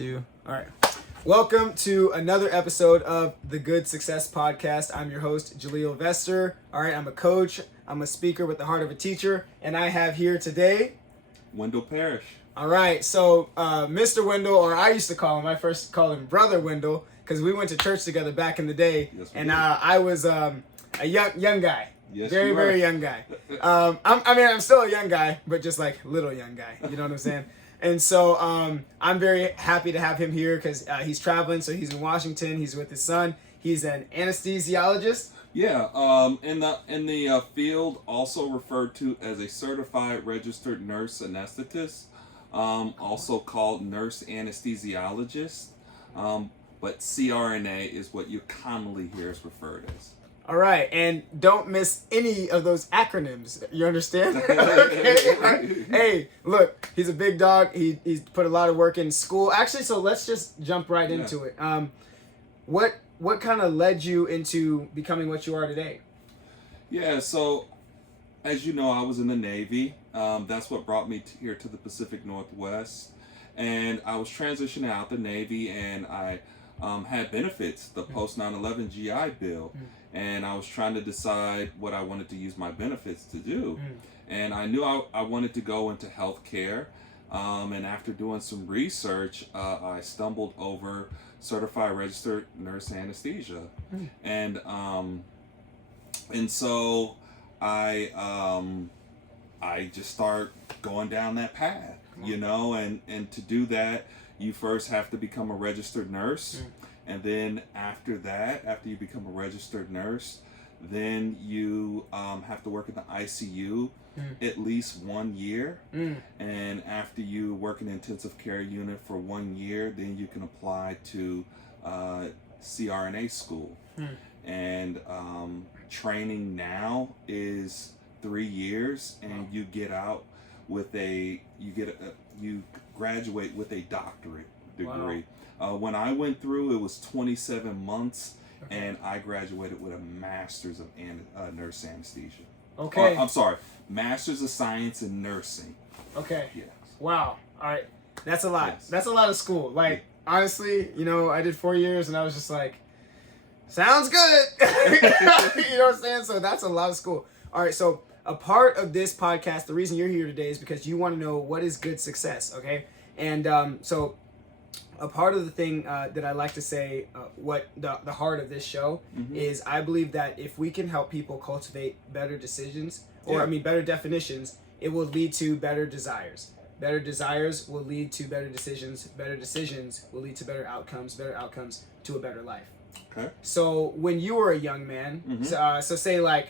All right. Welcome to another episode of the Good Success Podcast. I'm your host, Jahleel Vester. All right, I'm a coach. I'm a speaker with the heart of a teacher. And I have here today... Wendell Parish. All right, so Mr. Wendell, or I used to call him, I first called him Brother Wendell, because we went to church together back in the day. Yes, and I was a young guy. Yes, very, you were. very young guy. I'm still a young guy, but just like little young guy. You know what I'm saying? And so I'm very happy to have him here because he's traveling. So he's in Washington. He's with his son. He's an anesthesiologist. Yeah, in the field, also referred to as a certified registered nurse anesthetist, also called Nurse Anesthesiologist, but CRNA is what you commonly hear is referred as. All right, and don't miss any of those acronyms. You understand? Okay. Hey, look, he's a big dog. He's put a lot of work in school. Actually, so let's just jump right into it. What kind of led you into becoming what you are today? Yeah, so as you know, I was in the Navy. That's what brought me here to the Pacific Northwest, and I was transitioning out the Navy, and I had benefits, the post 9/11 GI Bill. And I was trying to decide what I wanted to use my benefits to do. And I knew I wanted to go into healthcare. And after doing some research, I stumbled over certified registered nurse anesthesia. And so I just start going down that path, you know, and to do that, you first have to become a registered nurse. And then after that, after you become a registered nurse, then you have to work in the ICU at least 1 year. And after you work in an intensive care unit for 1 year, then you can apply to CRNA school. And training now is 3 years, and you get out with you graduate with a doctorate degree. Wow. When I went through, it was 27 months, and I graduated with a Master's of Nurse Anesthesia. Okay. I'm sorry, Master's of Science in Nursing. Okay. Yes. Wow. All right. That's a lot. Yes. That's a lot of school. Like, honestly, you know, I did 4 years, and I was just like, sounds good. You know what I'm saying? So that's a lot of school. All right. So a part of this podcast, the reason you're here today is because you want to know what is good success. Okay. And so a part of the thing that I like to say, what the heart of this show is, I believe that if we can help people cultivate better decisions, or better definitions, it will lead to better desires. Better desires will lead to better decisions. Better decisions will lead to better outcomes to a better life. Okay. So when you were a young man, so say like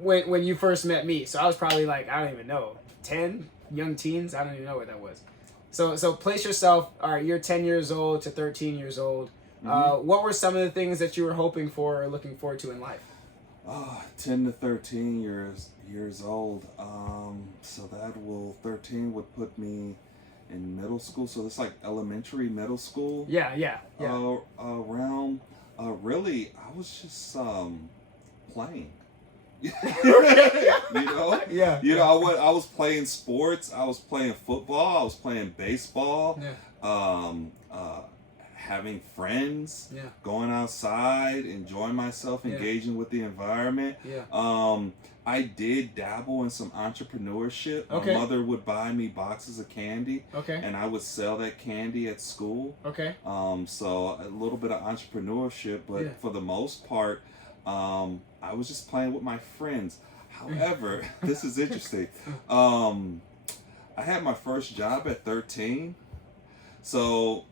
when you first met me, so I was probably like, I don't even know, 10, young teens, I don't even know what that was. So place yourself, all right, you're 10 years old to 13 years old. What were some of the things that you were hoping for or looking forward to in life? 10 to 13 years old. So 13 would put me in middle school. So it's like elementary, middle school. Yeah. Really, I was just playing. You know? Yeah. You know, I was playing sports. I was playing football. I was playing baseball. Having friends. Going outside, enjoying myself, engaging with the environment. I did dabble in some entrepreneurship. Okay. My mother would buy me boxes of candy. Okay. And I would sell that candy at school. Okay. So a little bit of entrepreneurship, but for the most part, I was just playing with my friends. However, this is interesting. I had my first job at 13. So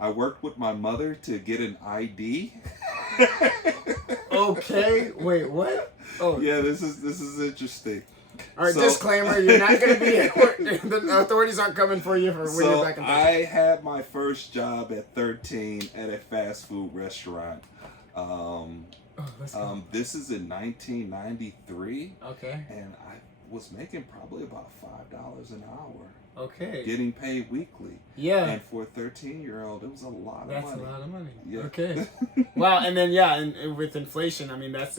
I worked with my mother to get an ID. Okay. Wait, what? Oh. Yeah, this is interesting. All right, disclaimer, you're not going to be, the authorities aren't coming for you for when you're back in 13. I had my first job at 13 at a fast food restaurant. This is in 1993. Okay. And I was making probably about $5 an hour. Okay. Getting paid weekly. Yeah. And for a 13-year-old, it was a lot of money. That's a lot of money. Yeah. Okay. Wow. And then and with inflation, I mean, it's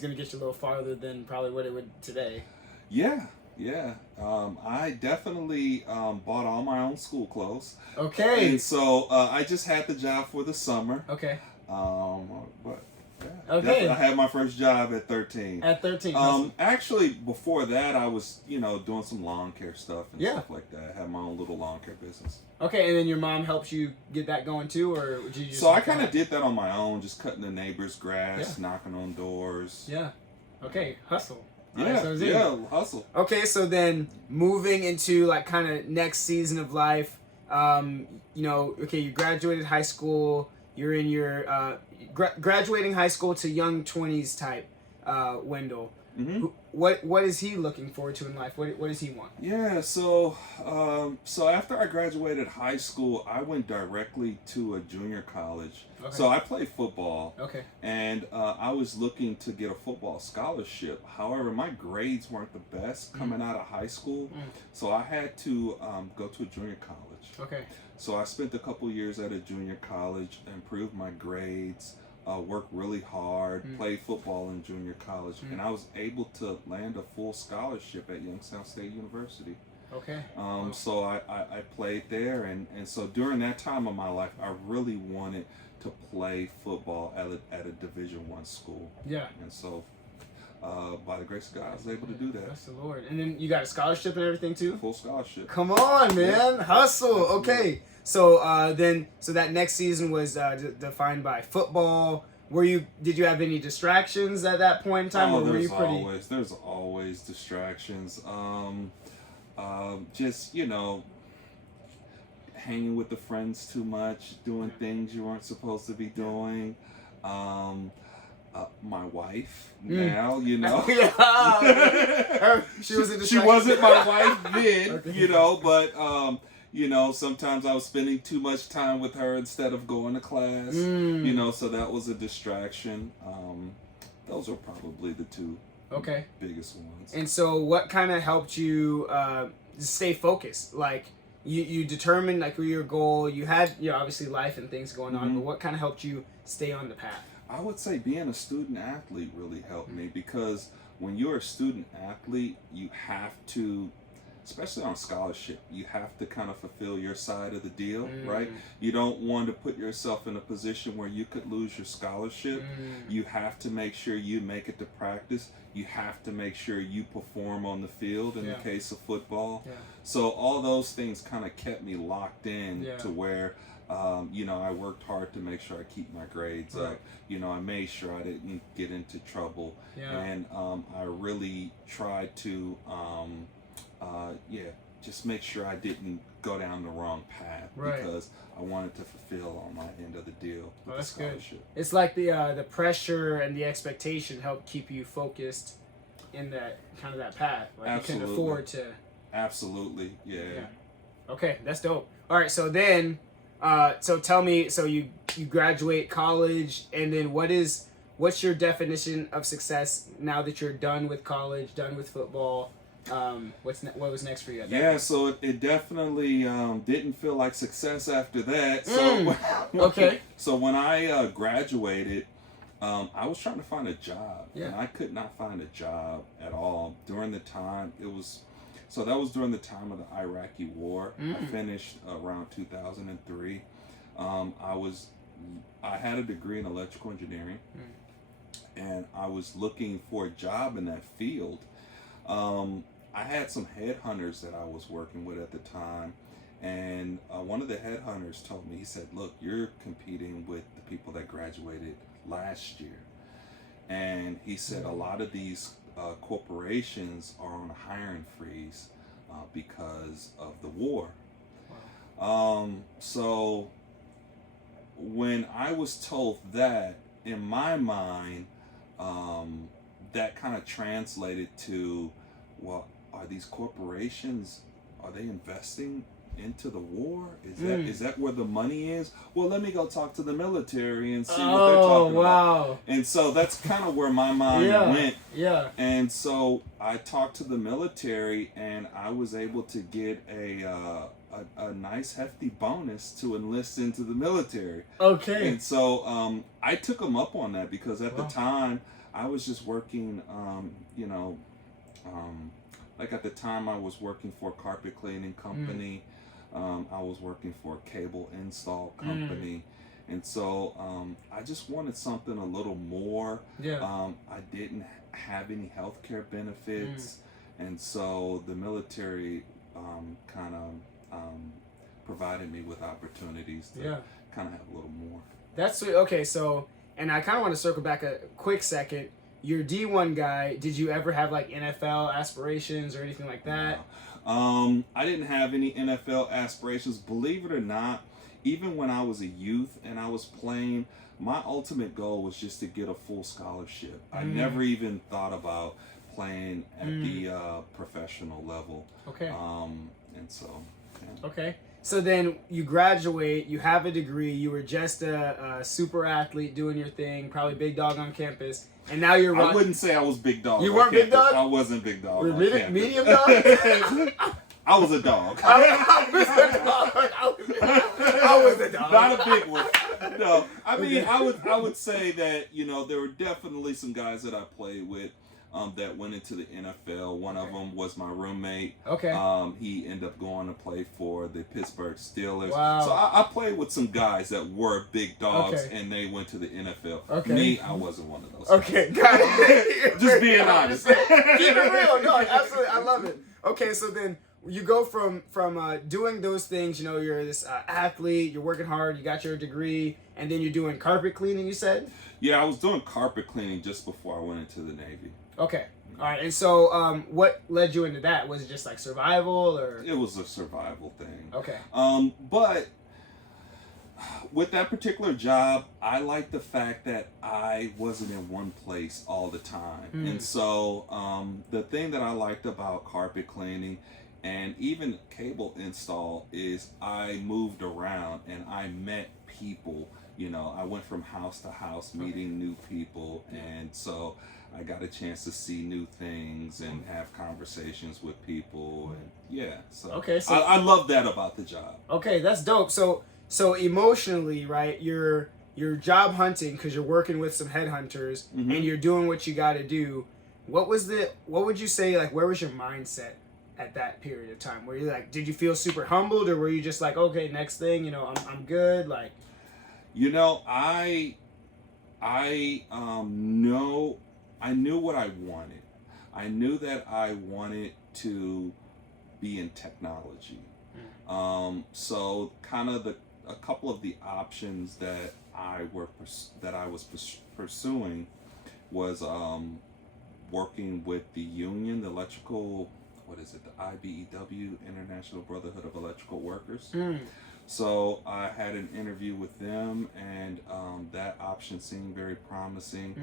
gonna get you a little farther than probably what it would today. Yeah. Yeah. I definitely bought all my own school clothes. Okay. And so I just had the job for the summer. Okay. But yeah, Okay. I had my first job at 13. At 13. Actually, before that, I was doing some lawn care stuff and Yeah. stuff like that. I had my own little lawn care business. Okay, and then your mom helps you get that going too, or did you just? So I kind of did that on my own, just cutting the neighbor's grass, Yeah. knocking on doors. Yeah. Okay, hustle. Yeah, Alright, so yeah, hustle. Okay, so then moving into like kind of next season of life, okay, you graduated high school. You're in your graduating high school to young 20s type, Wendell. Mm-hmm. What is he looking forward to in life? What does he want? Yeah, so after I graduated high school, I went directly to a junior college. Okay. So I played football. Okay. And I was looking to get a football scholarship. However, my grades weren't the best coming out of high school, so I had to go to a junior college. Okay. So I spent a couple years at a junior college, improved my grades, worked really hard, played football in junior college, and I was able to land a full scholarship at Youngstown State University. Okay. So I played there, and so during that time of my life, I really wanted to play football at a Division I school. Yeah. And so by the grace of God, I was able to do that. That's the Lord. And then you got a scholarship and everything too? Full scholarship. Come on, man. Yeah. Hustle. Okay. So so that next season was defined by football. Did you have any distractions at that point in time, or were you pretty? There's always distractions. Just hanging with the friends too much, doing things you weren't supposed to be doing. My wife now, Yeah. She was a distraction. She wasn't my wife then, Okay. but sometimes I was spending too much time with her instead of going to class. So that was a distraction. Those are probably the two biggest ones. And so what kind of helped you stay focused? Like you determined like your goal, you had obviously life and things going on, but what kind of helped you stay on the path? I would say being a student athlete really helped me, because when you're a student athlete, you have to, especially on scholarship, you have to kind of fulfill your side of the deal, right? You don't want to put yourself in a position where you could lose your scholarship. You have to make sure you make it to practice. You have to make sure you perform on the field in the case of football. Yeah. So all those things kind of kept me locked in to where I worked hard to make sure I keep my grades up. I made sure I didn't get into trouble. And I really tried to just make sure I didn't go down the wrong path, because I wanted to fulfill on my end of the deal with the scholarship. Good. It's like the pressure and the expectation helped keep you focused in that kind of that path. Like Absolutely. You couldn't afford to. Absolutely, yeah. Okay, that's dope. All right, so then, so tell me, so you graduate college, and then what's your definition of success now that you're done with college, done with football? What was next for you at that point? So it definitely didn't feel like success after that. So okay. So when I graduated, I was trying to find a job, and I could not find a job at all during the time. That was during the time of the Iraqi War. I finished around 2003. I had a degree in electrical engineering, and I was looking for a job in that field. I had some headhunters that I was working with at the time, and one of the headhunters told me, he said, "Look, you're competing with the people that graduated last year." And he said a lot of these corporations are on a hiring freeze because of the war. So when I was told that, in my mind, that kind of translated to, well, are these corporations, are they investing into the war? Is that where the money is? Well, let me go talk to the military and see what they're talking about. And so that's kind of where my mind went. Yeah. And so I talked to the military, and I was able to get a nice hefty bonus to enlist into the military. Okay. And so I took them up on that, because at the time I was just working, like at the time I was working for a carpet cleaning company. I was working for a cable install company. And so I just wanted something a little more. I didn't have any healthcare benefits. And so the military kind of provided me with opportunities to kind of have a little more. That's sweet. Okay, so, and I kind of want to circle back a quick second. You're a D1 guy. Did you ever have like NFL aspirations or anything like that? No. I didn't have any NFL aspirations. Believe it or not, even when I was a youth and I was playing, my ultimate goal was just to get a full scholarship. I never even thought about playing at the professional level. Okay. And so, yeah. Okay. So then you graduate, you have a degree, you were just a super athlete doing your thing, probably big dog on campus, and now you're... I wouldn't say I was big dog. You weren't big dog? I wasn't big dog. Were you medium dog? I was a dog. I was a dog. Not a big one. No, I mean, I would say that, you know, there were definitely some guys that I played with that went into the NFL. One of them was my roommate. Okay. He ended up going to play for the Pittsburgh Steelers. Wow. So I played with some guys that were big dogs, and they went to the NFL. Okay. Me, I wasn't one of those guys. Okay, got it. Just being honest. Keep it real. No, absolutely. I love it. Okay, so then you go from doing those things, you know, you're this athlete, you're working hard, you got your degree, and then you're doing carpet cleaning, you said? Yeah, I was doing carpet cleaning just before I went into the Navy. Okay. All right. And so what led you into that? Was it just like survival or? It was a survival thing. Okay. But with that particular job, I liked the fact that I wasn't in one place all the time. And so the thing that I liked about carpet cleaning and even cable install is I moved around and I met people. You know, I went from house to house meeting new people, and so I got a chance to see new things and have conversations with people, and yeah. So okay, so I love that about the job. Okay, that's dope. So emotionally, right? You're job hunting because you're working with some headhunters, and you're doing what you got to do. What would you say, like, where was your mindset at that period of time? Were you like, did you feel super humbled, or were you just like, okay, next thing, you know, I'm good, like? You know, I knew what I wanted. I knew that I wanted to be in technology. So kind of a couple of the options that I was pursuing was working with the union, the electrical, the IBEW, International Brotherhood of Electrical Workers. So I had an interview with them, and that option seemed very promising.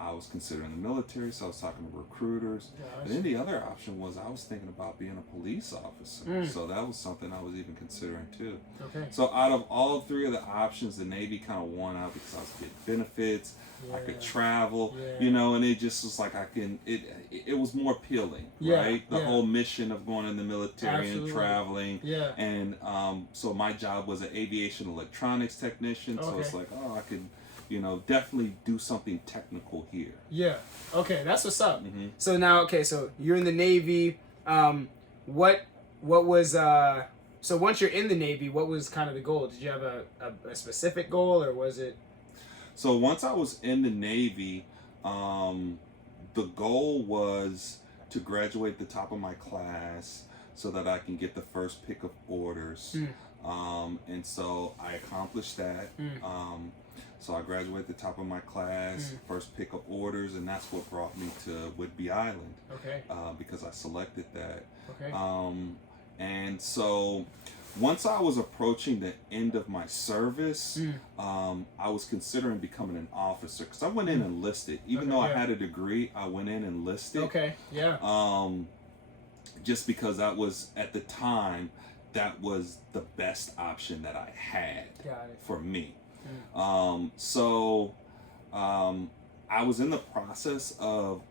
I was considering the military, so I was talking to recruiters. And then the other option was I was thinking about being a police officer. So that was something I was even considering too. Okay. So out of all three of the options, the Navy kind of won out because I was getting benefits. I could travel, you know, and it just was like it was more appealing, right? The whole mission of going in the military and traveling. And so my job was an aviation electronics technician. So it's like, oh, I could, you know, definitely do something technical here. Yeah. Okay, that's what's up. So now, so you're in the Navy. What was so once you're in the Navy, what was kind of the goal? Did you have a specific goal, or was it? So once I was in the Navy, the goal was to graduate the top of my class so that I can get the first pick of orders. And so I accomplished that. So I graduated the top of my class, first pick of orders, and that's what brought me to Whidbey Island. Because I selected that. And so once I was approaching the end of my service, I was considering becoming an officer because I went in and enlisted. Even though I had a degree, I went in and enlisted. Just because that was, at the time, that was the best option that I had for me. So I was in the process of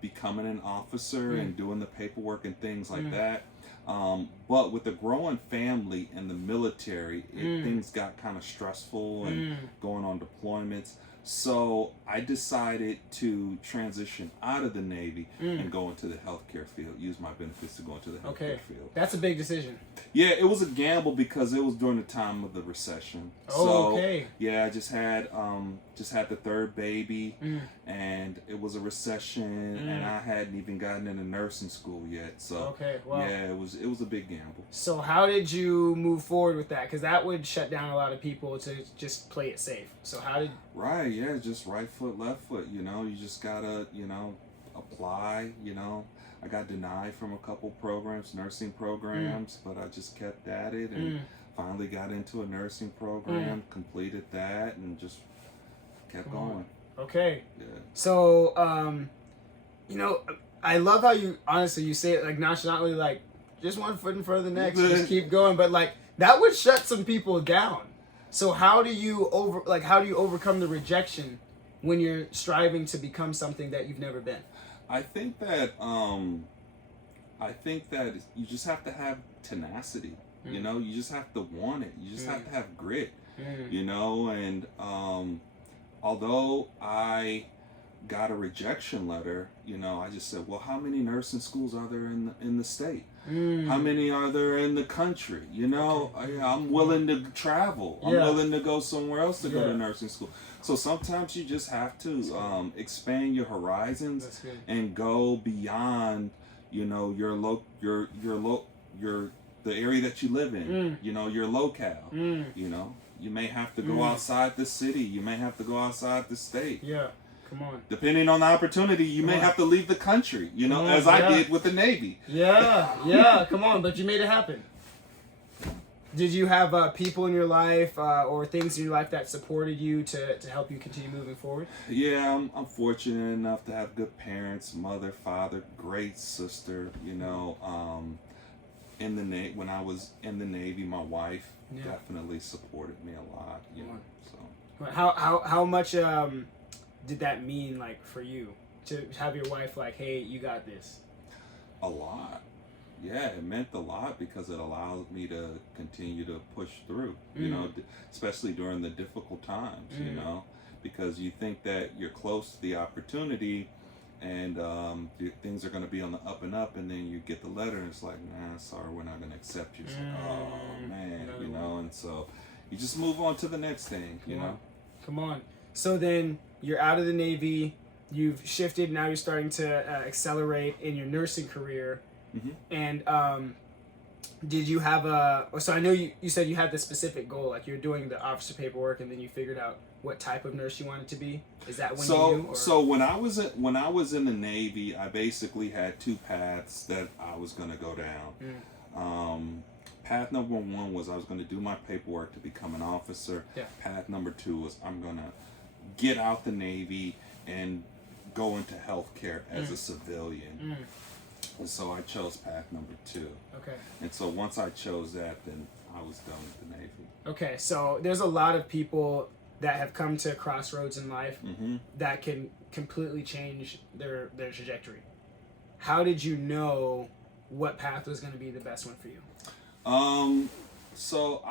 becoming an officer and doing the paperwork and things like that. But with the growing family and the military, things got kind of stressful and going on deployments. So I decided to transition out of the Navy and go into the healthcare field, use my benefits to go into the healthcare field. That's a big decision. Yeah, it was a gamble because it was during the time of the recession. Yeah, I just had the third baby, and it was a recession, and I hadn't even gotten into nursing school yet. So yeah, it was a big gamble. So how did you move forward with that? Because that would shut down a lot of people to just play it safe. So how did... Right, yeah, just right foot, left foot, you know, you just gotta, you know, apply, you know. I got denied from a couple programs, nursing programs, but I just kept at it and finally got into a nursing program, completed that, and just kept going. Okay. Yeah. So, you know, I love how you, honestly, you say it like nonchalantly, like, just one foot in front of the next, just keep going, but like, that would shut some people down. So how do you overcome the rejection when you're striving to become something that you've never been? I think that you just have to have tenacity. You know, you just have to want it. You just have to have grit. You know, and although I got a rejection letter, you know, I just said, well, how many nursing schools are there in the state? How many are there in the country? You know, I'm willing to travel. I'm willing to go somewhere else to go to nursing school. So sometimes you just have to expand your horizons and go beyond, you know, the area that you live in. You know, your locale. You know, you may have to go outside the city. You may have to go outside the state. Yeah. Come on. Depending on the opportunity, you may have to leave the country, you know, as I did with the Navy. Yeah, come on, but you made it happen. Did you have people in your life or things in your life that supported you to help you continue moving forward? Yeah, I'm fortunate enough to have good parents, mother, father, great sister, you know. When I was in the Navy, my wife definitely supported me a lot, you know. So how much did that mean, like, for you to have your wife like, hey, you got this? A lot. Yeah, it meant a lot because it allowed me to continue to push through, you know, especially during the difficult times, you know, because you think that you're close to the opportunity and things are going to be on the up and up, and then you get the letter and it's like, nah, sorry, we're not going to accept you. It's like, oh, man, you know, and so you just move on to the next thing, you know. Come on. So then you're out of the Navy, you've shifted, now you're starting to accelerate in your nursing career. And did you have so I know you said you had this specific goal, like you're doing the officer paperwork and then you figured out what type of nurse you wanted to be? Is that when you knew? Or? So when I was in the Navy, I basically had two paths that I was going to go down. Path number one was I was going to do my paperwork to become an officer. Path number two was I'm going to get out the Navy and go into healthcare as a civilian. And so I chose path number two. Okay. And so once I chose that, then I was done with the Navy. Okay, so there's a lot of people that have come to crossroads in life that can completely change their trajectory. How did you know what path was going to be the best one for you? So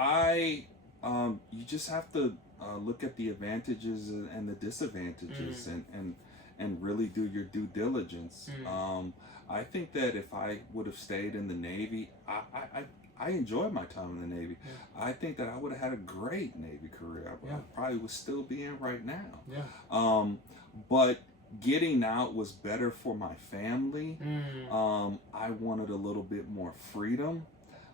you just have to look at the advantages and the disadvantages and really do your due diligence. I think that if I would have stayed in the Navy, I enjoyed my time in the Navy. I think that I would have had a great Navy career. I probably would still be in right now. But getting out was better for my family. I wanted a little bit more freedom.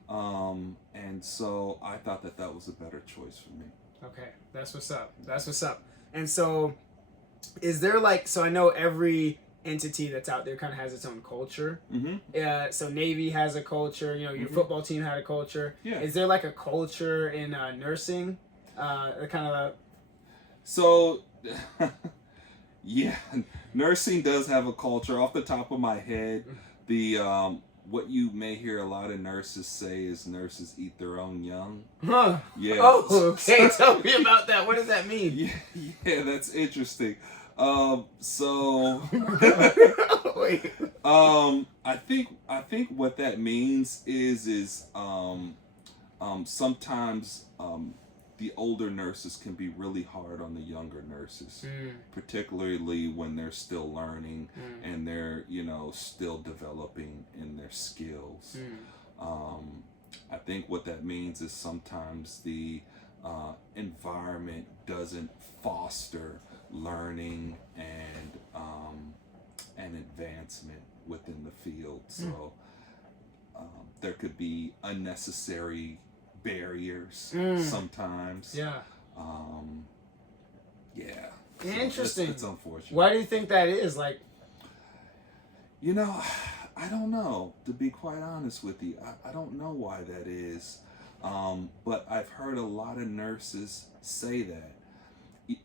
And so I thought that was a better choice for me. Okay, that's what's up. And so is there so I know every entity that's out there kind of has its own culture. So Navy has a culture, you know, your football team had a culture. Is there like a culture in nursing? So yeah, nursing does have a culture. Off the top of my head, the what you may hear a lot of nurses say is nurses eat their own young. Yeah. Oh, okay. Tell me about that. What does that mean? Yeah, that's interesting. So wait. I think what that means is sometimes the older nurses can be really hard on the younger nurses, particularly when they're still learning and they're, you know, still developing in their skills. I think what that means is sometimes the environment doesn't foster learning and advancement within the field. So there could be unnecessary barriers sometimes. Yeah. Yeah. Interesting. So it's unfortunate. Why do you think that is? Like, you know, I don't know, to be quite honest with you. I don't know why that is. But I've heard a lot of nurses say that.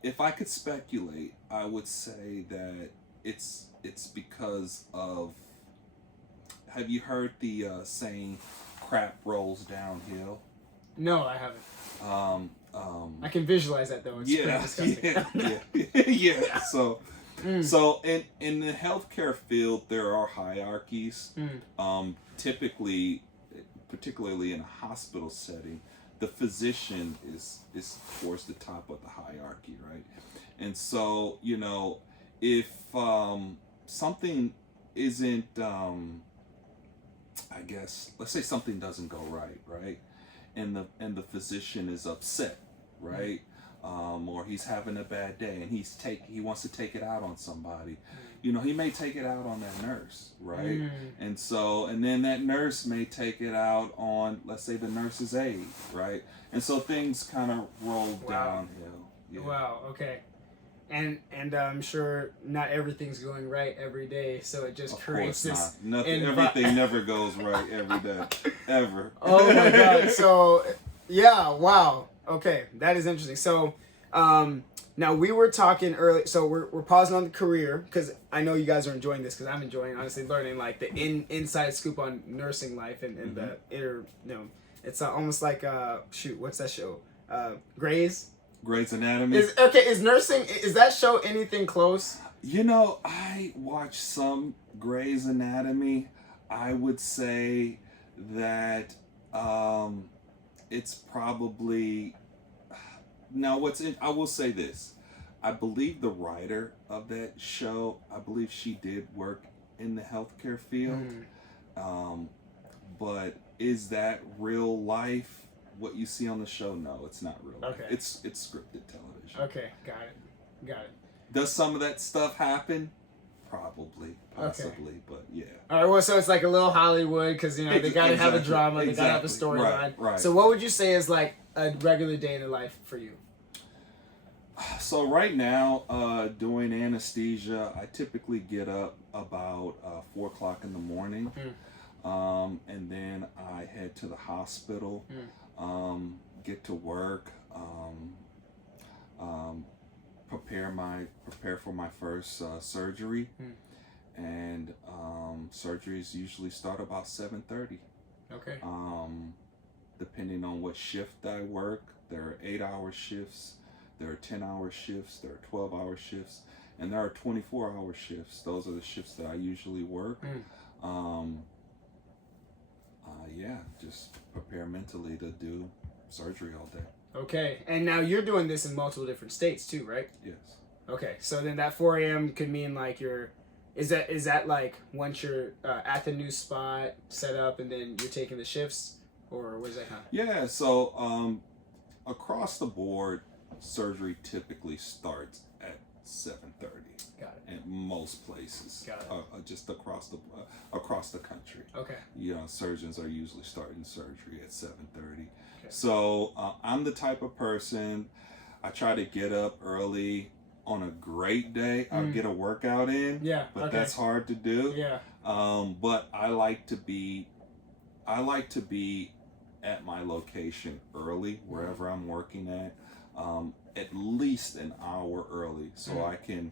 If I could speculate, I would say that it's because of, have you heard the saying, crap rolls downhill? no, I haven't. I can visualize that though. It's pretty disgusting. Yeah. So in the healthcare field, there are hierarchies. Typically, particularly in a hospital setting, the physician is towards the top of the hierarchy, right? And so, you know, if something isn't, I guess, let's say something doesn't go right, and the physician is upset, right? Or he's having a bad day and he wants to take it out on somebody. You know, he may take it out on that nurse, right? And then that nurse may take it out on, let's say, the nurse's aide, right? And so things kind of roll downhill. Yeah. Wow. Okay. And I'm sure not everything's going right every day, so it just creates this. Everything never goes right every day, ever. Oh my God! So, yeah, wow. Okay, that is interesting. So, now we were talking earlier. So we're pausing on the career because I know you guys are enjoying this because I'm enjoying honestly learning like the inside scoop on nursing life and the inner. You know, it's almost like what's that show? Grey's Anatomy. Is nursing, is that show anything close? You know, I watch some Grey's Anatomy. I would say that it's probably... Now, I will say this. I believe the writer of that show, I believe she did work in the healthcare field. But is that real life? What you see on the show? No, it's not real. Okay. It's scripted television. Okay, got it. Does some of that stuff happen? Probably, possibly, but yeah. All right, well, so it's like a little Hollywood because, you know, they got to have a drama, they got to have a storyline. Right. So what would you say is like a regular day in the life for you? So right now, doing anesthesia, I typically get up about 4 o'clock in the morning, and then I head to the hospital, get to work, prepare for my first surgery, and surgeries usually start about 7:30. Okay. Depending on what shift I work, there are 8-hour shifts, there are 10-hour shifts, there are 12-hour shifts, and there are 24-hour shifts. Those are the shifts that I usually work. Just prepare mentally to do surgery all day. Okay, and now you're doing this in multiple different states too, right? Yes. Okay, so then that 4 a.m. could mean like is that like once you're at the new spot set up and then you're taking the shifts, or what is that kind of? Yeah, so across the board, surgery typically starts at 7:30. Got it. In most places. Got it. Just across the country. Okay. You know, surgeons are usually starting surgery at 7:30. Okay. So I'm the type of person, I try to get up early. On a great day, I'll get a workout in. Yeah. But okay. that's hard to do. Yeah. But I like to be at my location early, wherever I'm working at least an hour early, so I can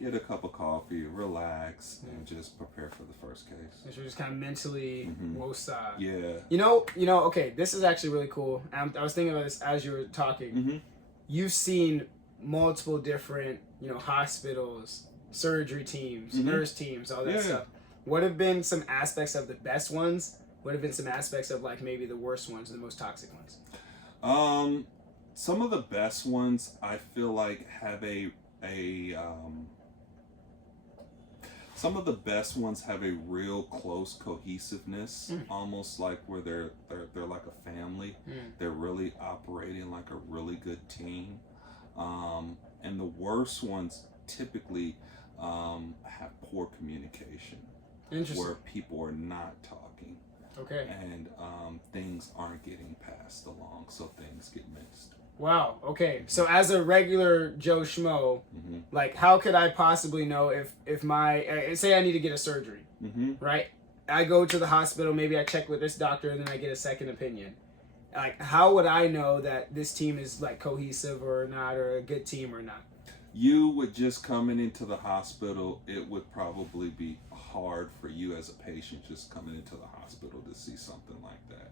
get a cup of coffee, relax, and just prepare for the first case. So you're just kind of mentally wosa. Yeah. You know. Okay, this is actually really cool. I was thinking about this as you were talking. You've seen multiple different, hospitals, surgery teams, nurse teams, all that stuff. What have been some aspects of the best ones? What have been some aspects of like maybe the worst ones, the most toxic ones? Some of the best ones I feel like have some of the best ones have a real close cohesiveness, almost like where they're like a family. They're really operating like a really good team. And the worst ones typically have poor communication, where people are not talking. Okay. And things aren't getting passed along, so things get missed. Wow. Okay. So as a regular Joe Schmo, like, how could I possibly know if my say I need to get a surgery, right? I go to the hospital, maybe I check with this doctor, and then I get a second opinion. Like, how would I know that this team is like cohesive or not, or a good team or not? You would just coming into the hospital, it would probably be hard for you as a patient just coming into the hospital to see something like that.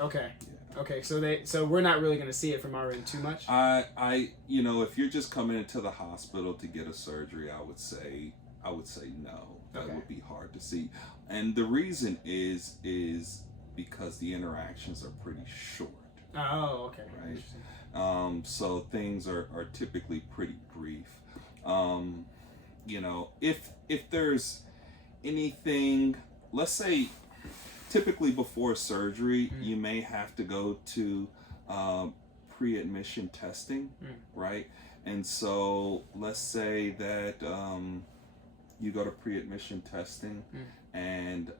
Okay. Yeah. Okay, so we're not really going to see it from our end too much. If you're just coming into the hospital to get a surgery, I would say no. That would be hard to see. And the reason is because the interactions are pretty short. Oh, okay. Right. So things are typically pretty brief. If there's anything, let's say, typically before surgery, you may have to go to pre-admission testing, right? And so let's say that you go to pre-admission testing and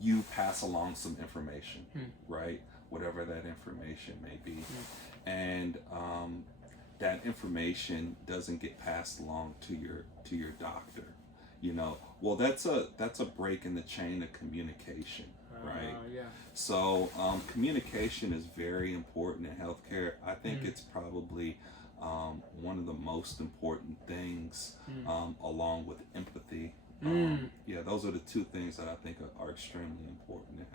you pass along some information, right? Whatever that information may be. And that information doesn't get passed along to your doctor. Well, that's a break in the chain of communication, right? Yeah. So communication is very important in healthcare. I think it's probably one of the most important things, along with empathy. Yeah, those are the two things that I think are extremely important in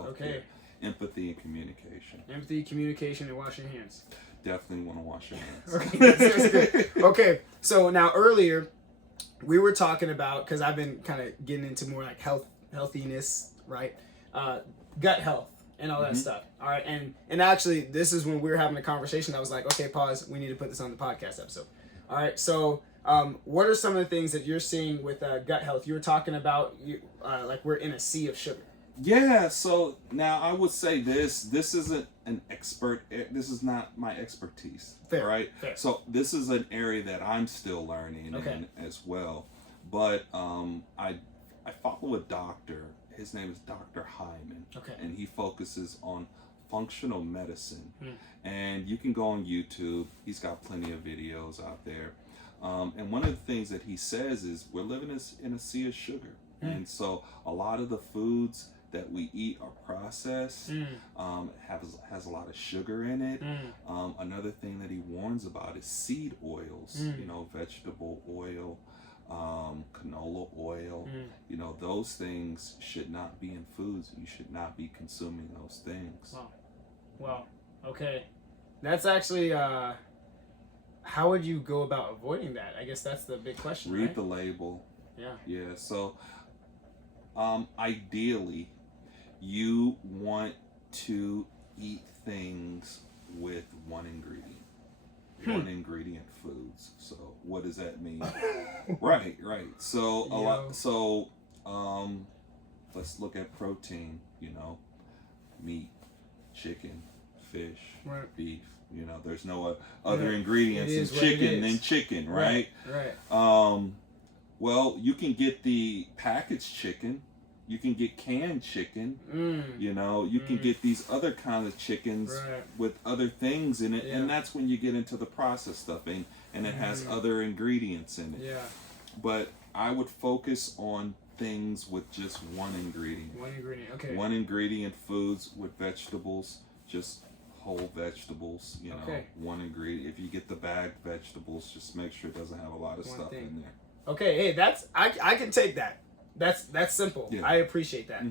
healthcare. Okay. Empathy and communication. Empathy, communication, and wash your hands. Definitely want to wash your hands. Okay, that's good. Okay, so now earlier we were talking about, because I've been kind of getting into more like healthiness, right? Gut health and all that stuff. All right, and actually this is when we were having a conversation. I was like, okay, pause. We need to put this on the podcast episode. All right, so what are some of the things that you're seeing with gut health? You were talking about like we're in a sea of sugar. Yeah, so now I would say this isn't this is not my expertise. Fair, right? Fair. So this is an area that I'm still learning in as well. But I follow a doctor. His name is Dr. Hyman. Okay. And he focuses on functional medicine. And you can go on YouTube. He's got plenty of videos out there. And one of the things that he says is we're living in a sea of sugar. And so a lot of the foods that we eat are processed, has a lot of sugar in it. Another thing that he warns about is seed oils, vegetable oil, canola oil. Those things should not be in foods. You should not be consuming those things. Wow. Okay. That's actually, how would you go about avoiding that? I guess that's the big question. Read the label. Yeah. So, ideally, you want to eat things with one ingredient. One ingredient foods. So what does that mean? Right. So let's look at protein, meat, chicken, fish, beef. There's no other ingredients in chicken than chicken, right? Well, you can get the packaged chicken. You can get canned chicken. You can get these other kinds of chickens with other things in it, and that's when you get into the processed stuffing, and it has other ingredients in it. But I would focus on things with just one ingredient. One ingredient, okay. One ingredient foods with vegetables, just whole vegetables, one ingredient. If you get the bagged vegetables, just make sure it doesn't have a lot of stuff in there. Okay, hey, that's I can take that. That's simple. Yeah. I appreciate that.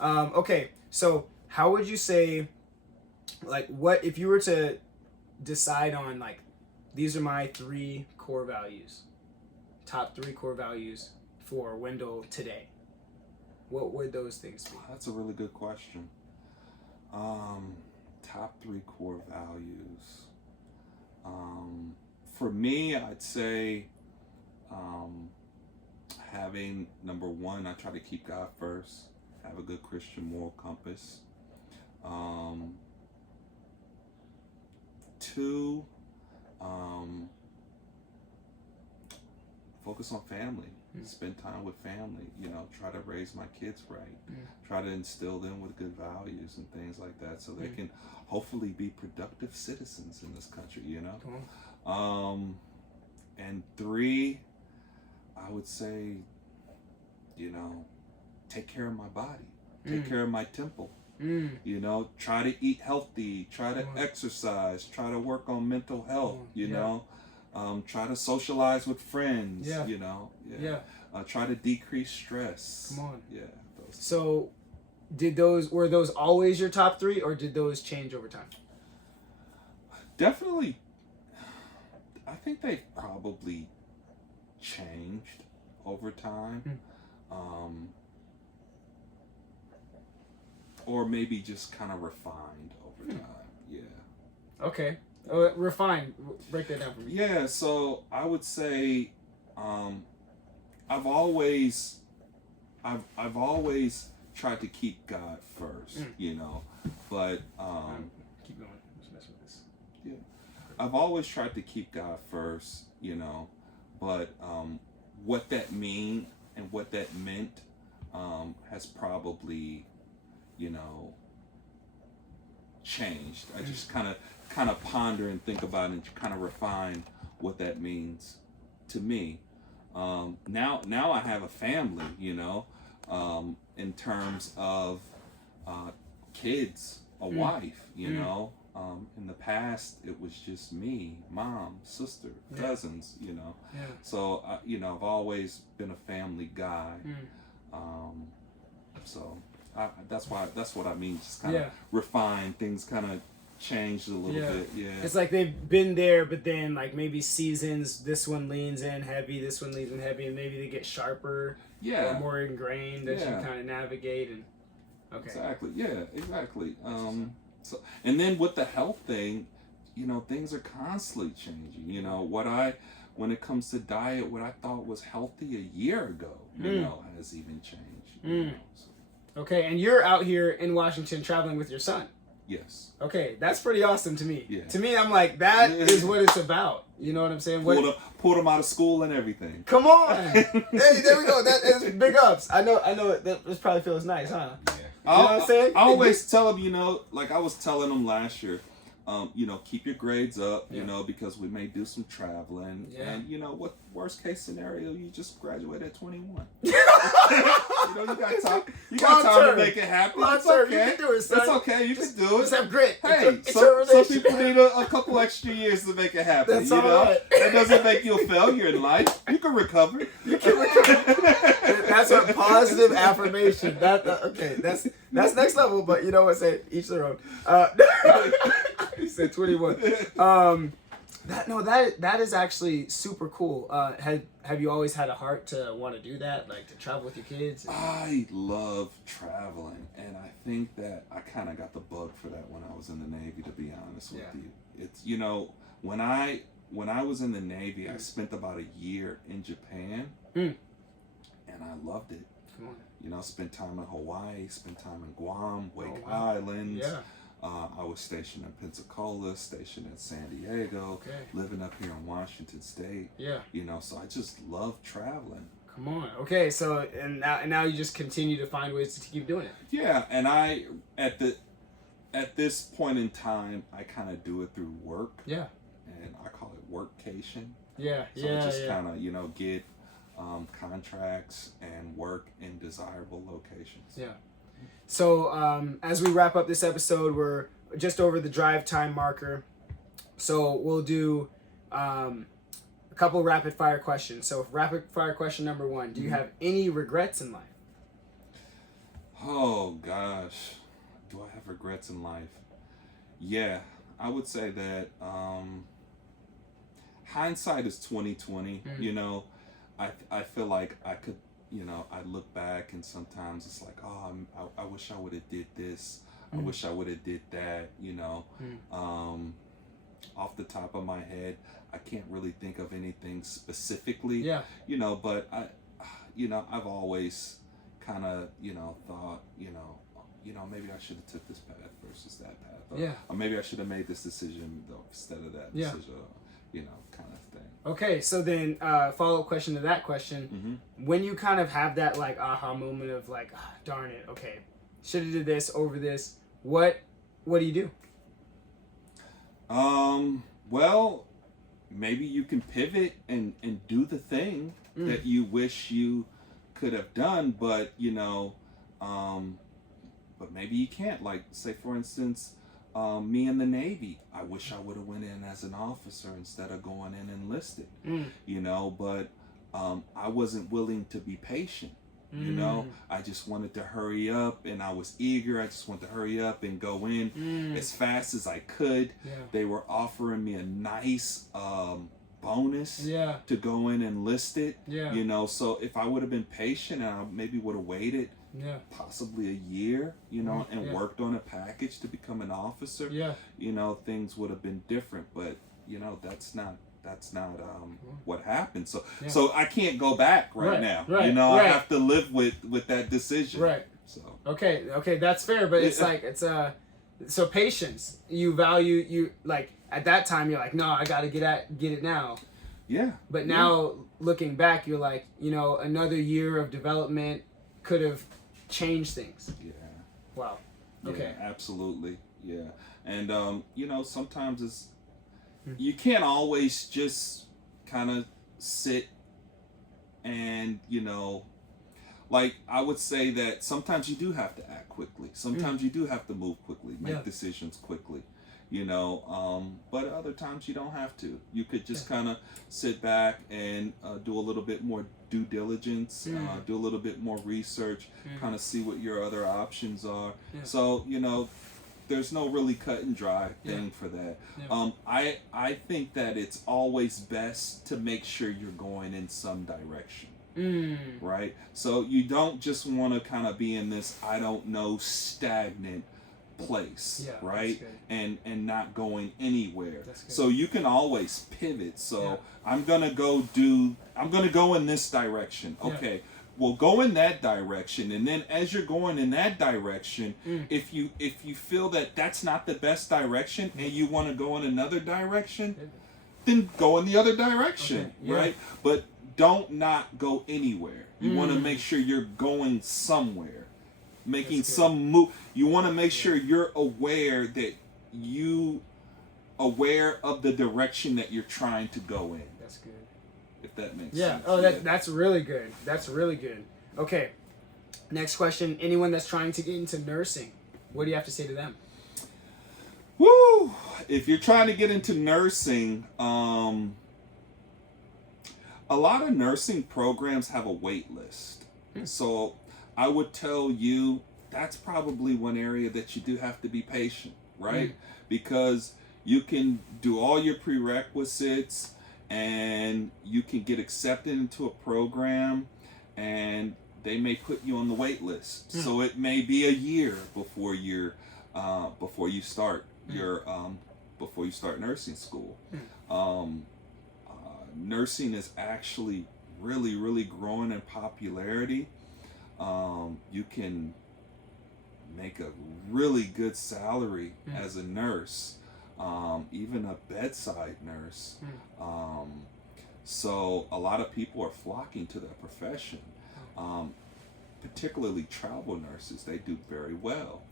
Okay, so how would you say, like, what if you were to decide on, like, these are my 3 core values, top 3 core values for Wendell today? What would those things be? That's a really good question. Top 3 core values. For me, I'd say having, number one, I try to keep God first, have a good Christian moral compass. 2, focus on family. Spend time with family, try to raise my kids right. Try to instill them with good values and things like that so they can hopefully be productive citizens in this country, And 3, I would say, take care of my body, take care of my temple. Try to eat healthy, try to exercise, try to work on mental health, try to socialize with friends, try to decrease stress. Come on. Yeah. So were those always your top 3 or did those change over time? Definitely. I think they've probably changed over time. Or maybe just kind of refined over time. Yeah. Okay. Refined. Break that down for me. Yeah, so I would say I've always tried to keep God first, but keep going. Let's mess with this. Yeah. I've always tried to keep God first, but what that mean and what that meant has probably, changed. I just kind of ponder and think about it and kind of refine what that means to me. Now I have a family, in terms of kids, a wife, in the past it was just me, mom, sister, cousins, So I've always been a family guy. So that's what I mean. Just kind of refine things, kind of changed a little bit. Yeah, it's like they've been there, but then like maybe seasons, this one leans in heavy, this one leans in heavy, and maybe they get sharper, or more ingrained as you kind of navigate. And exactly, exactly. So, and then with the health thing, things are constantly changing. When it comes to diet, what I thought was healthy a year ago, has even changed. Okay, and you're out here in Washington traveling with your son. Yes. Okay, that's pretty awesome to me. Yeah. To me, I'm like, that is what it's about. You know what I'm saying? Pulled him out of school and everything. Come on! Hey, there we go. That is big ups. I know. This probably feels nice, huh? Yeah. You know what I'm saying? I always tell him, like I was telling him last year, keep your grades up, because we may do some traveling. Yeah. And what worst case scenario, you just graduate at 21. You got time. You got time to make it happen. It's okay. You can do it, son. It's okay. You can do it. Just have grit. Hey, some people need a couple extra years to make it happen. That's all right. That doesn't make you a failure in life. You can recover. That's a positive affirmation. That's next level. But you know what? Say each their own. He said 21. That is actually super cool. Have you always had a heart to want to do that, like to travel with your kids? I love traveling, and I think that I kind of got the bug for that when I was in the Navy. To be honest with you, it's when I was in the Navy, I spent about a year in Japan, and I loved it. Come on. Spent time in Hawaii, spent time in Guam, Wake Islands. Yeah. I was stationed in Pensacola, stationed in San Diego, living up here in Washington State. Yeah. So I just love traveling. Come on. Okay, so and now you just continue to find ways to keep doing it. Yeah, and I at this point in time, I kind of do it through work. Yeah. And I call it workcation. Yeah. So I just kind of get contracts and work in desirable locations. Yeah. So as we wrap up this episode, we're just over the drive time marker. So we'll do a couple rapid fire questions. So rapid fire question number 1, do you have any regrets in life? Oh gosh, do I have regrets in life? Yeah, I would say that hindsight is 20/20. I feel like I could, I look back and sometimes it's like, oh, I wish I would have did this. I wish I would have did that, you know. Off the top of my head, I can't really think of anything specifically, you know, but I've always kind of, thought, maybe I should have took this path versus that path. Or maybe I should have made this decision though instead of that decision, kind of thing. Okay, so then follow-up question to that question. When you kind of have that like aha moment of like, darn it, okay, should have did this over this, what do you do? Well, maybe you can pivot and do the thing that you wish you could have done, but but maybe you can't. Like, say for instance, me in the Navy, I wish I would have went in as an officer instead of going in enlisted, but I wasn't willing to be patient. I just wanted to hurry up, and I was eager. I just wanted to hurry up and go in as fast as I could. They were offering me a nice bonus to go in enlisted. So if I would have been patient, and I maybe would have waited possibly a year, and worked on a package to become an officer, things would have been different. But that's not what happened. So I can't go back now. I have to live with that decision. So okay, that's fair. But it's like so patience. You value like at that time you're like, no, I got to get it now. But now looking back, you're like, another year of development could have changed things. Wow. Okay. Yeah, absolutely. Yeah. And sometimes it's you can't always just kind of sit and like I would say that sometimes you do have to act quickly. Sometimes you do have to move quickly, make decisions quickly. But other times you don't have to. You could just kind of sit back and do a little bit more due diligence, do a little bit more research, kind of see what your other options are. So, there's no really cut and dry thing for that. I think that it's always best to make sure you're going in some direction. Right? So you don't just want to kind of be in this, I don't know, stagnant place, right? And not going anywhere. So you can always pivot. So I'm gonna go in this direction. Okay. Well, go in that direction, and then as you're going in that direction, if you feel that that's not the best direction and you want to go in another direction, then go in the other direction, right? But don't not go anywhere. You want to make sure you're going somewhere, making some move. You want to make sure you're aware of the direction that you're trying to go in. That's good. If that makes sense. That's really good. That's really good. Okay. Next question. Anyone that's trying to get into nursing, what do you have to say to them? Woo! If you're trying to get into nursing, a lot of nursing programs have a wait list. So I would tell you that's probably one area that you do have to be patient, right? Because you can do all your prerequisites and you can get accepted into a program and they may put you on the wait list. So it may be a year before you start nursing school. Nursing is actually really, really growing in popularity. You can make a really good salary as a nurse, even a bedside nurse. So a lot of people are flocking to that profession, particularly travel nurses. They do very well.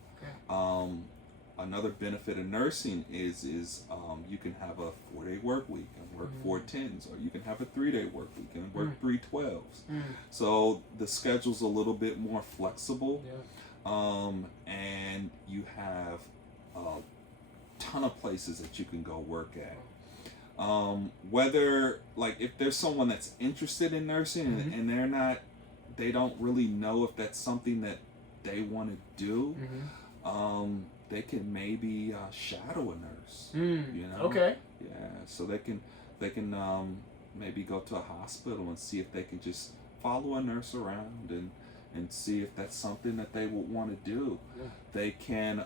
Another benefit of nursing is you can have a 4-day work week and work 4 10s, or you can have a 3-day work week and work 3 12s. So the schedule's a little bit more flexible, and you have a ton of places that you can go work at. Whether, like, if there's someone that's interested in nursing and they don't really know if that's something that they want to do, they can maybe shadow a nurse. Okay. Yeah, so they can maybe go to a hospital and see if they can just follow a nurse around and and see if that's something that they would want to do. They can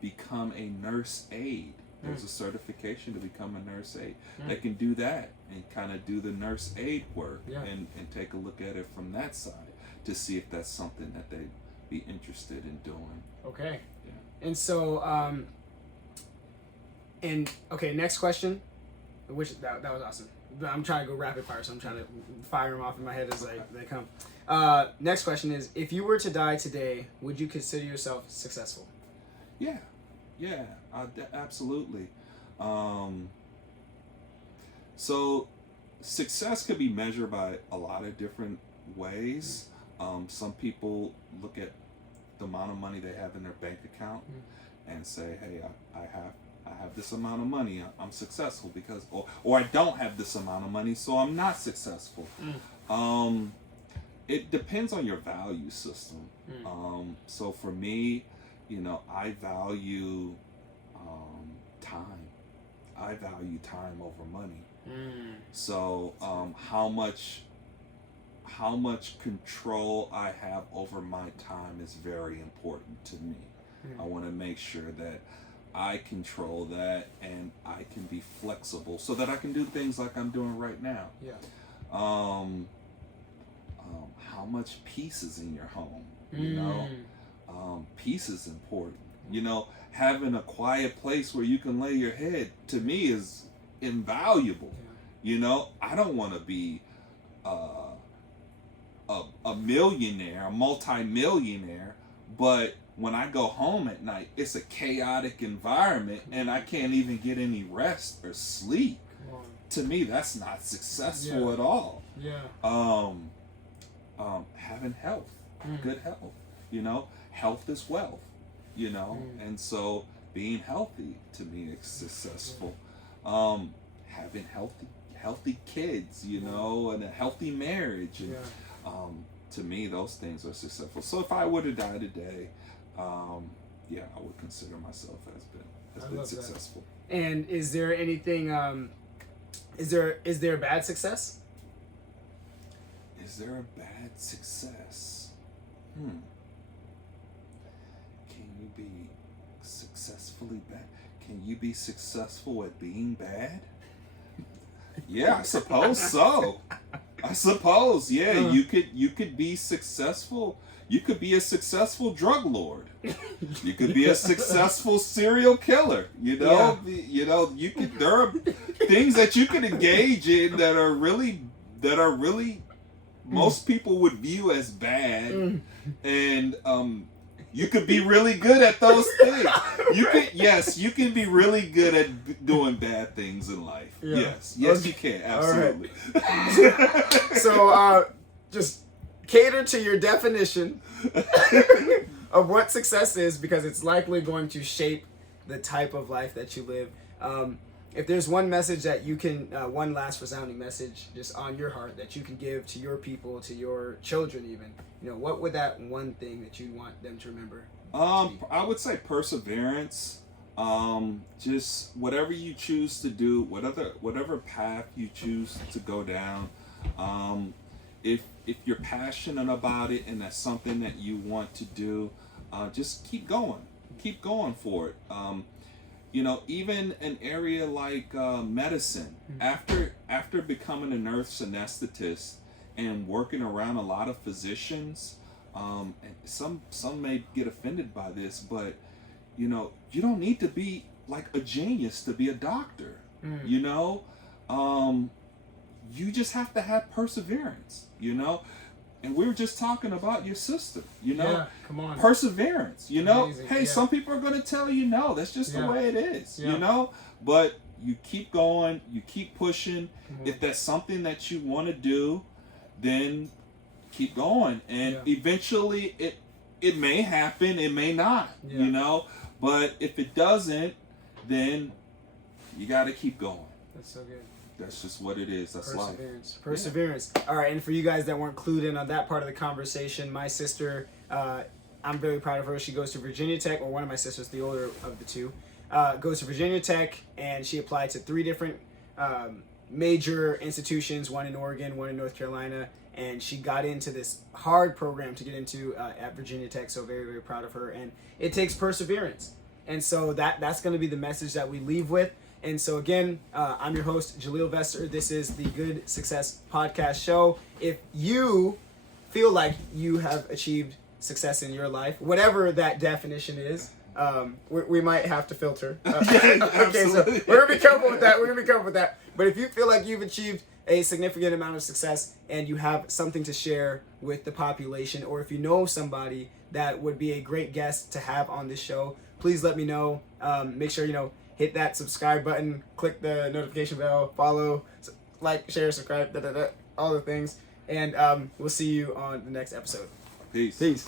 become a nurse aide. There's a certification to become a nurse aide. They can do that and kind of do the nurse aide work and take a look at it from that side to see if that's something that they'd be interested in doing. Okay. Yeah. And so, next question, which that was awesome. I'm trying to go rapid fire, so I'm trying to fire them off in my head as they come. Next question is, if you were to die today, would you consider yourself successful? Yeah, absolutely. So success could be measured by a lot of different ways. Some people look at the amount of money they have in their bank account and say, hey, I have this amount of money, I'm successful, because or I don't have this amount of money, so I'm not successful. It depends on your value system. So for me, I value time. I value time over money. So how much control I have over my time is very important to me. I want to make sure that I control that and I can be flexible so that I can do things like I'm doing right now. Yeah. How much peace is in your home? Peace is important. Having a quiet place where you can lay your head, to me, is invaluable. I don't want to be a millionaire, a multi-millionaire, but when I go home at night, it's a chaotic environment and I can't even get any rest or sleep. To me, that's not successful at all. Having health, good health. Health is wealth. And so being healthy, to me, is successful. Having healthy kids, and a healthy marriage. And, to me, those things are successful. So if I were to die today, I would consider myself as been successful. That. And is there anything? Is there a bad success? Is there a bad success? Can you be successfully bad? Can you be successful at being bad? Yeah, I suppose so. You could be successful. You could be a successful drug lord. You could be a successful serial killer. You could. There are things that you can engage in that are really most people would view as bad, and you could be really good at those things. You can be really good at doing bad things in life. Yes, you can, absolutely. Right. So, just cater to your definition of what success is, because it's likely going to shape the type of life that you live. If there's one message that you can, one last resounding message just on your heart that you can give to your people, to your children even, what would that one thing that you want them to remember? I would say perseverance. Just whatever you choose to do, whatever path you choose to go down, if you're passionate about it and that's something that you want to do, just keep going for it. Even an area like medicine, after becoming a nurse anesthetist and working around a lot of physicians, and some may get offended by this, but you don't need to be like a genius to be a doctor. You just have to have perseverance. And we were just talking about your sister, Yeah, come on. Perseverance, Amazing. Hey, some people are going to tell you no. That's just the way it is, But you keep going, you keep pushing. If that's something that you want to do, then keep going. And eventually it may happen, it may not, But if it doesn't, then you got to keep going. That's so good. That's just what it is. That's life. Perseverance. All right, and for you guys that weren't clued in on that part of the conversation, my sister, I'm very proud of her. She goes to Virginia Tech, or one of my sisters, the older of the two, goes to Virginia Tech, and she applied to 3 different major institutions, one in Oregon, one in North Carolina, and she got into this hard program to get into at Virginia Tech. So very, very proud of her. And it takes perseverance. And so that's going to be the message that we leave with. And so again, I'm your host, Jahleel Vester. This is the Good Success Podcast Show. If you feel like you have achieved success in your life, whatever that definition is, we might have to filter. Okay, so we're gonna be careful with that. But if you feel like you've achieved a significant amount of success and you have something to share with the population, or if you know somebody that would be a great guest to have on this show, please let me know. Make sure, hit that subscribe button, click the notification bell, follow, like, share, subscribe, all the things. And we'll see you on the next episode. Peace. Peace.